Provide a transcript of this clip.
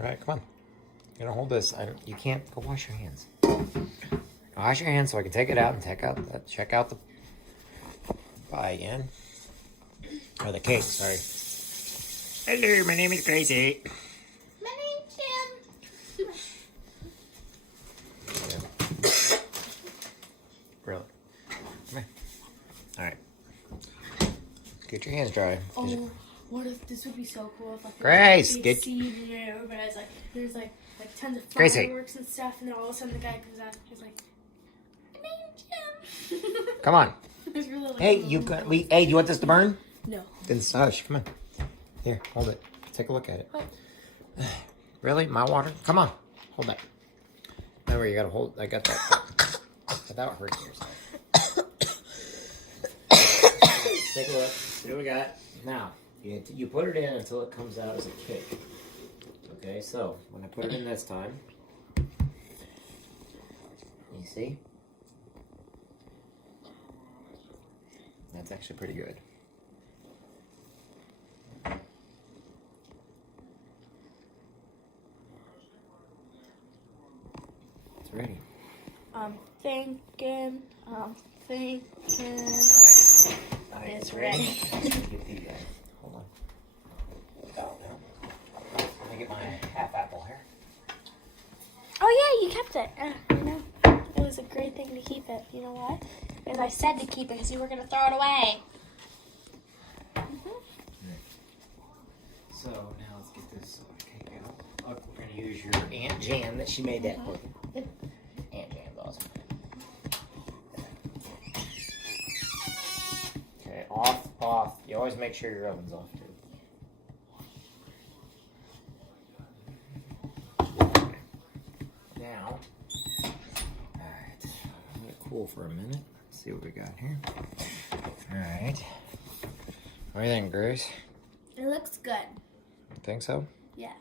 All right, come on. You're gonna hold this. You can't go wash your hands. Wash your hands so I can take it out and check out the pie again. Or the cake, sorry. Hello, my name is Gracie. My name's Jim. Really? Come here. All right. Get your hands dry. Oh, what if this would be so cool if like Grace, get scene in your but it's like there's like tons of Gracie. fireworks and stuff, and then all of a sudden the guy comes out and he's like, "My name's Jim." Come on. It's really like Hey, hey, you want this to burn? No. Then hush. Come on. Here, hold it. Take a look at it. What? Really? My water? Come on. Hold that. Remember, you gotta hold. I got that. Without hurting yourself. Take a look. See what we got. Now, you put it in until it comes out as a cake. Okay, so when I put it in this time, you see? That's actually pretty good. It's ready. I'm thinking. Alright, It's ready. Get the, hold on. Let me get my half apple here. Oh yeah, you kept it. You know, it was a great thing to keep it. You know why? Because I said to keep it because you were gonna throw it away. So now let's get this cake out. Oh, we're gonna use your Aunt Jan that she made that for you. Aunt Jan's awesome. Okay, off. You always make sure your oven's off too. Okay. Now, alright, let it cool for a minute. Let's see what we got here. Alright. What do you think, Grace? It looks good. Think so? Yeah.